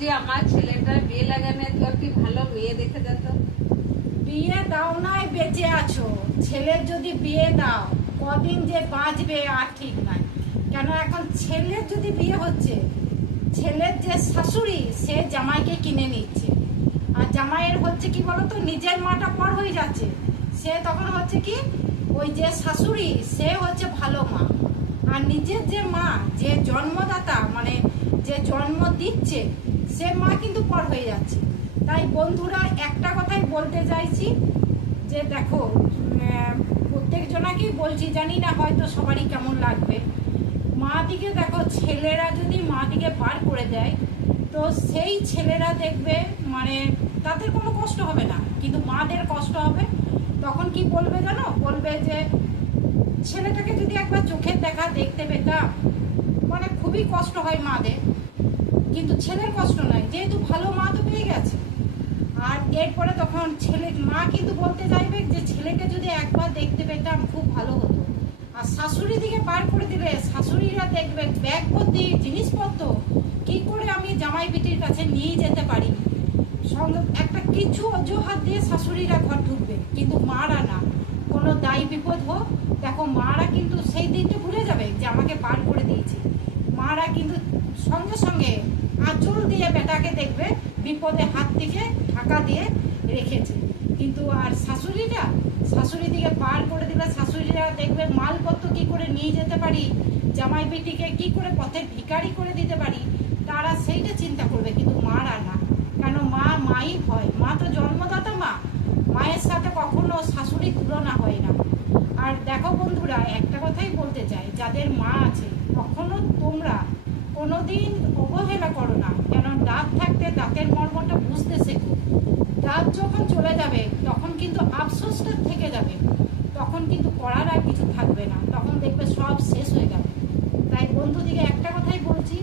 বলছি আমার ছেলেটার বিয়ে লাগানো তো একটি ভালো মেয়ে দেখে যেত। বিয়ে দাও নাই বেঁচে আছো, ছেলের যদি বিয়ে দাও কদিন যে বাঁচবে আর ঠিক নাই। কেন এখন ছেলের যদি বিয়ে হচ্ছে, ছেলের যে শাশুড়ি সে জামাইকে কিনে নিচ্ছে, আর জামাইয়ের হচ্ছে কি বলতো নিজের মাটা পর হয়ে যাচ্ছে। সে তখন হচ্ছে কি ওই যে শাশুড়ি সে হচ্ছে ভালো মা, আর নিজের যে মা যে জন্মদাতা মানে যে জন্ম দিচ্ছে সে মা কিন্তু পর হয়ে যাচ্ছে। তাই বন্ধুরা একটা কথাই বলতে চাইছি যে দেখো, প্রত্যেক জনাকেই বলছি, জানি না হয়তো সবারই কেমন লাগবে। মা দিকে দেখো, ছেলেরা যদি মা দিকে পার করে দেয় তো সেই ছেলেরা দেখবে মানে তাদের কোনো কষ্ট হবে না, কিন্তু মাদের কষ্ট হবে। তখন কি বলবে জানো, বলবে যে ছেলেটাকে যদি একবার চোখের দেখা দেখতে পেতাম, মানে খুবই কষ্ট হয় মাদের। কিন্তু ছেলের কষ্ট নাই, যেহেতু ভালো মা তো পেয়ে গেছে। আর এরপরে তখন ছেলে মা কিন্তু বলতে চাইবে যে ছেলেকে যদি একবার দেখতে পেতাম খুব ভালো হতো। আর শাশুড়ি দিকে পার করে দিলে শাশুড়িরা দেখবে ব্যাগ ভর্তি জিনিসপত্র কি করে আমি জামাই বিটির কাছে নিয়ে যেতে পারি, সঙ্গে একটা কিছু অজুহাত দিয়ে শাশুড়িরা ঘর ঢুকবে, কিন্তু মারা না। কোনো দায়ী বিপদ হোক, দেখো মারা কিন্তু সেই দিনটা ভুলে যাবে যে আমাকে পার করে দিয়েছে। মারা কিন্তু সঙ্গে সঙ্গে আঁচল দিয়ে বেটাকে দেখবে বিপদে হাত থেকে ঢাকা দিয়ে রেখেছে। কিন্তু আর শাশুড়ি দিকে পার করে দিলে শাশুড়িরা দেখবে মালপত্র কি করে নিয়ে যেতে পারি, জামাই বেটিকে কি করে পথের ভিখারি করে দিতে পারি, তারা সেইটা চিন্তা করবে, কিন্তু মারা না। কেন মা মাই হয়, মা তো জন্মদাতা মা, মায়ের সাথে কখনো শাশুড়ি তুলনা হয় না। আর দেখো বন্ধুরা, একটা কথাই বলতে চাই, যাদের মা আছে কখনো তোমরা কোনোদিন অবহেলা করো না। কেন দাঁত থাকতে দাঁতের মর্মটা বুঝতে শেখো। দাঁত যখন চলে যাবে তখন কিন্তু আফসোসটা থেকে যাবে, তখন কিন্তু করার আর কিছু থাকবে না, তখন দেখবে সব শেষ হয়ে যাবে। তাই বন্ধুদিকে একটা কথাই বলছি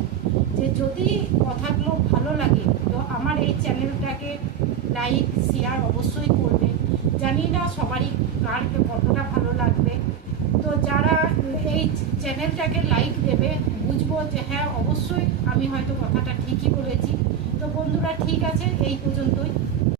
যে যদি কথাগুলো ভালো লাগে তো আমার এই চ্যানেলটাকে লাইক শেয়ার অবশ্যই করবে। জানি না সবারই কার কতটা ভালো লাগবে, তো যারা এই চ্যানেলটাকে লাইক দেবে বুঝবো যে হ্যাঁ অবশ্যই আমি হয়তো কথাটা ঠিকই বলেছি। তো বন্ধুরা ঠিক আছে, এই পর্যন্তই।